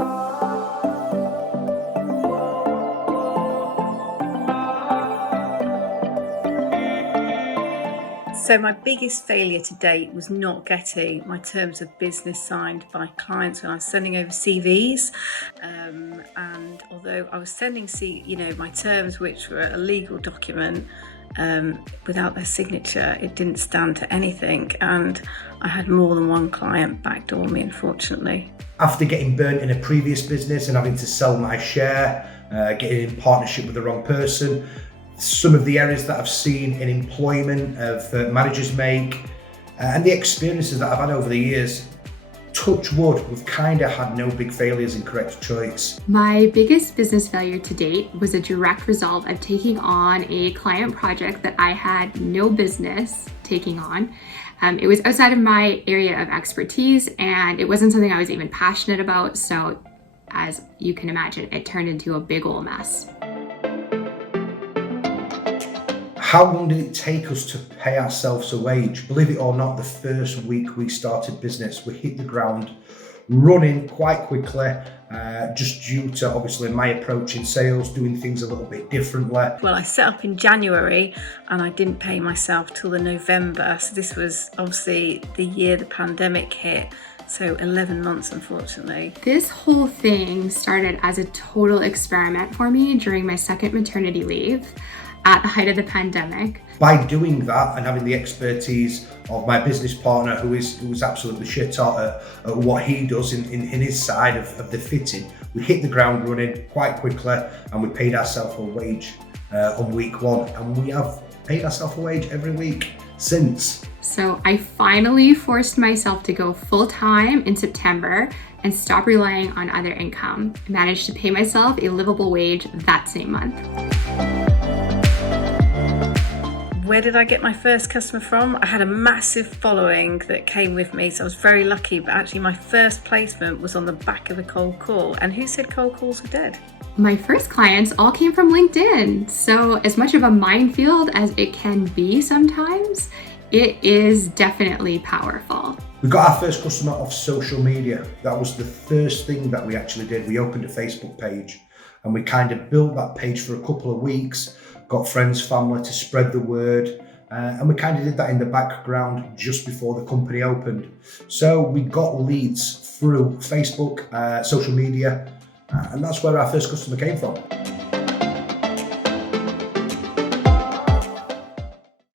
So my biggest failure to date was not getting my terms of business signed by clients when I was sending over CVs. And although I was sending my terms, which were a legal document, without their signature, it didn't stand to anything. And I had more than one client backdoor me, unfortunately. After getting burnt in a previous business and having to sell my share, getting in partnership with the wrong person, some of the errors that I've seen in employment of managers make, and the experiences that I've had over the years, touch wood, we've kind of had no big failures in correct choice. My biggest business failure to date was a direct result of taking on a client project that I had no business taking on. It was outside of my area of expertise, and it wasn't something I was even passionate about. So as you can imagine, it turned into a big old mess. How long did it take us to pay ourselves a wage? Believe it or not, the first week we started business, we hit the ground running quite quickly, just due to obviously my approach in sales, doing things a little bit differently. Well, I set up in January and I didn't pay myself till the November. So this was obviously the year the pandemic hit. So 11 months, unfortunately. This whole thing started as a total experiment for me during my second maternity leave at the height of the pandemic. By doing that and having the expertise of my business partner, who is absolutely shit hot at what he does in his side of the fitting, we hit the ground running quite quickly, and we paid ourselves a wage on week one, and we have paid ourselves a wage every week since. So I finally forced myself to go full-time in September and stop relying on other income. I managed to pay myself a livable wage that same month. Where did I get my first customer from? I had a massive following that came with me, so I was very lucky, but actually my first placement was on the back of a cold call. And who said cold calls were dead? My first clients all came from LinkedIn. So as much of a minefield as it can be sometimes, it is definitely powerful. We got our first customer off social media. That was the first thing that we actually did. We opened a Facebook page and we kind of built that page for a couple of weeks, got friends, family to spread the word. And we kind of did that in the background just before the company opened. So we got leads through Facebook, social media, and that's where our first customer came from.